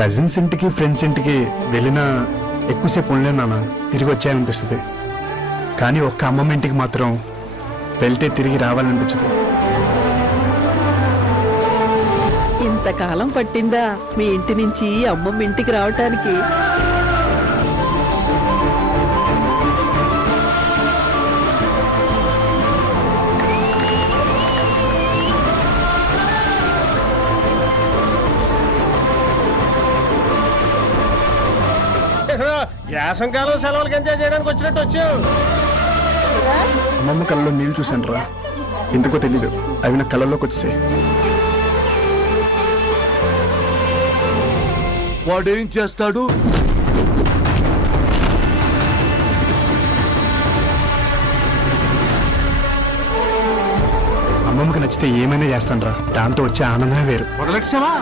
Cousins ఇంటికి friends ఇంటికి వెళ్ళినా ఎక్కువసేపు ఉండలేను నాన్న, తిరిగి వచ్చాయనిపిస్తుంది. కానీ ఒక్క అమ్మమ్మ ఇంటికి మాత్రం వెళ్తే తిరిగి రావాలనిపించదు. ఇంతకాలం పట్టిందా మీ ఇంటి నుంచి అమ్మమ్మ ఇంటికి రావటానికి? యాసంకాలం సెలవులకి ఎంజాయ్ చేయడానికి వచ్చినట్టు వచ్చావు. అమ్మమ్మ కళ్ళలో నీళ్ళు చూశాను రా, ఎందుకో తెలీదు, అవి నా కళ్ళలోకి వచ్చాయి. వాడేం చేస్తాడు? అమ్మమ్మకి నచ్చితే ఏమైనా చేస్తాను రా, దాంతో వచ్చే ఆనందమే వేరు. వరలక్ష్మా